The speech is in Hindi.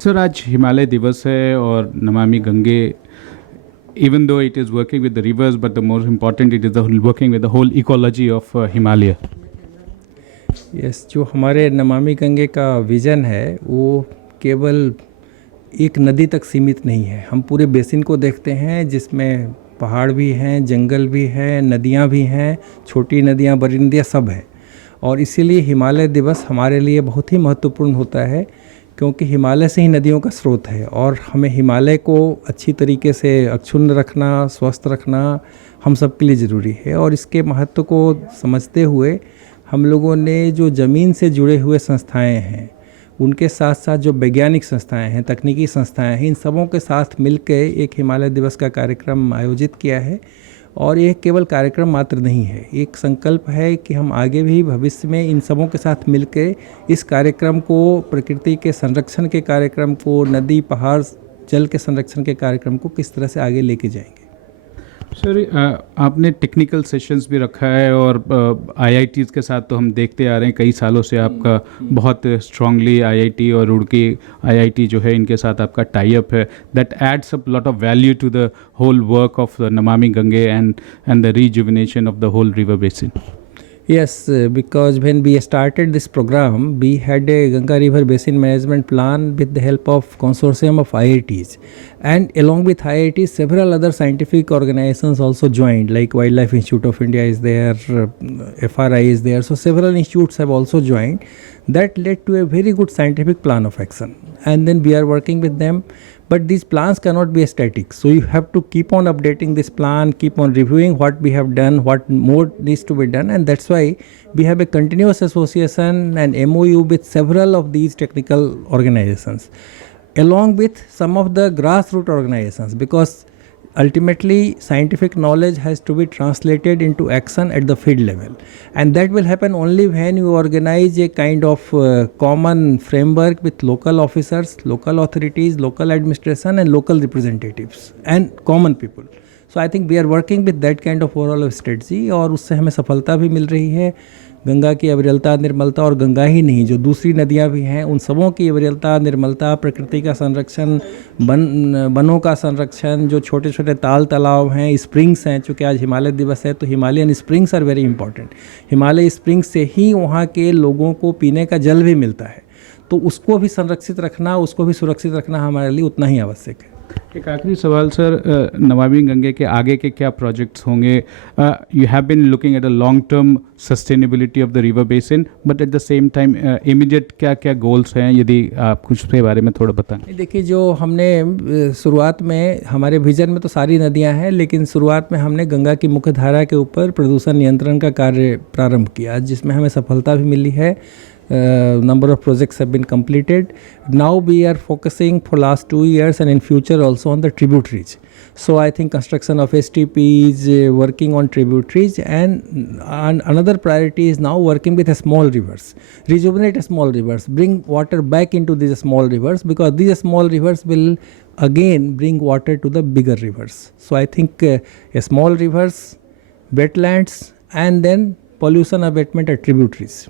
सर आज हिमालय दिवस है और Namami Gange even though it is working with the rivers but the most important it is the working with the whole ecology of Himalaya. Yes, जो हमारे नमामि गंगे का विज़न है वो केवल एक नदी तक सीमित नहीं है। हम पूरे बेसिन को देखते हैं जिसमें पहाड़ भी हैं, जंगल भी हैं, नदियाँ भी हैं, छोटी नदियाँ, बड़ी नदियाँ सब हैं। और इसीलिए हिमालय दिवस हमारे लिए बहुत ही महत्वपूर्ण होता है क्योंकि हिमालय से ही नदियों का स्रोत है और हमें हिमालय को अच्छी तरीके से अक्षुण्ण रखना, स्वस्थ रखना हम सब के लिए ज़रूरी है। और इसके महत्व को समझते हुए हम लोगों ने जो ज़मीन से जुड़े हुए संस्थाएं हैं, उनके साथ साथ जो वैज्ञानिक संस्थाएं हैं, तकनीकी संस्थाएं हैं, इन सबों के साथ मिलकर एक हिमालय दिवस का कार्यक्रम आयोजित किया है। और ये केवल कार्यक्रम मात्र नहीं है, एक संकल्प है कि हम आगे भी भविष्य में इन सबों के साथ मिलकर इस कार्यक्रम को, प्रकृति के संरक्षण के कार्यक्रम को, नदी, पहाड़, जल के संरक्षण के कार्यक्रम को किस तरह से आगे लेके जाएंगे। सर आपने टेक्निकल सेशंस भी रखा है और आईआईटीज़ के साथ तो हम देखते आ रहे हैं कई सालों से आपका बहुत स्ट्रांगली आईआईटी और रुड़की आईआईटी जो है इनके साथ आपका टाई अप है that adds a lot of value to the whole work of the Namami Gange and the rejuvenation of the whole river basin. Yes, because when we started this program, we had a Ganga River Basin Management Plan with the help of consortium of IITs, and along with IITs, several other scientific organizations also joined, like Wildlife Institute of India is there, FRI is there, so several institutes have also joined. That led to a very good scientific plan of action, and then we are working with them. But these plans cannot be static, so you have to keep on updating this plan, keep on reviewing what we have done, what more needs to be done, and that's why we have a continuous association and MOU with several of these technical organizations, along with some of the grassroots organizations, because ultimately scientific knowledge has to be translated into action at the field level, and that will happen only when you organize a kind of common framework with local officers, local authorities, local administration and local representatives and common people. So I think we are working with that kind of overall strategy और उससे हमें सफलता भी मिल रही है। गंगा की अविरलता, निर्मलता, और गंगा ही नहीं जो दूसरी नदियाँ भी हैं उन सबों की अविरलता, निर्मलता, प्रकृति का संरक्षण, वनों का संरक्षण, जो छोटे छोटे ताल तालाब हैं, स्प्रिंग्स हैं, चूँकि आज हिमालय दिवस है तो Himalayan springs are very important. Himalaya springs से ही वहाँ के लोगों को पीने का जल भी मिलता है, तो उसको भी संरक्षित रखना, उसको भी सुरक्षित रखना हमारे लिए उतना ही आवश्यक है। एक आखिरी सवाल सर, नमामि गंगे के आगे के क्या प्रोजेक्ट्स होंगे? You have been looking at the long term sustainability of the river basin but at the same time immediate क्या क्या गोल्स हैं, यदि आप कुछ उसके बारे में थोड़ा बताएं। देखिए, जो हमने शुरुआत में हमारे विजन में तो सारी नदियां हैं, लेकिन शुरुआत में हमने गंगा की मुख्य धारा के ऊपर प्रदूषण नियंत्रण का कार्य प्रारंभ किया जिसमें हमें सफलता भी मिली है। Number of projects have been completed. Now we are focusing for last 2 years and in future also on the tributaries. So I think construction of STPs, working on tributaries, and another priority is now working with small rivers. Rejuvenate small rivers, bring water back into these small rivers, because these small rivers will again bring water to the bigger rivers. So I think small rivers, wetlands, and then pollution abatement at tributaries.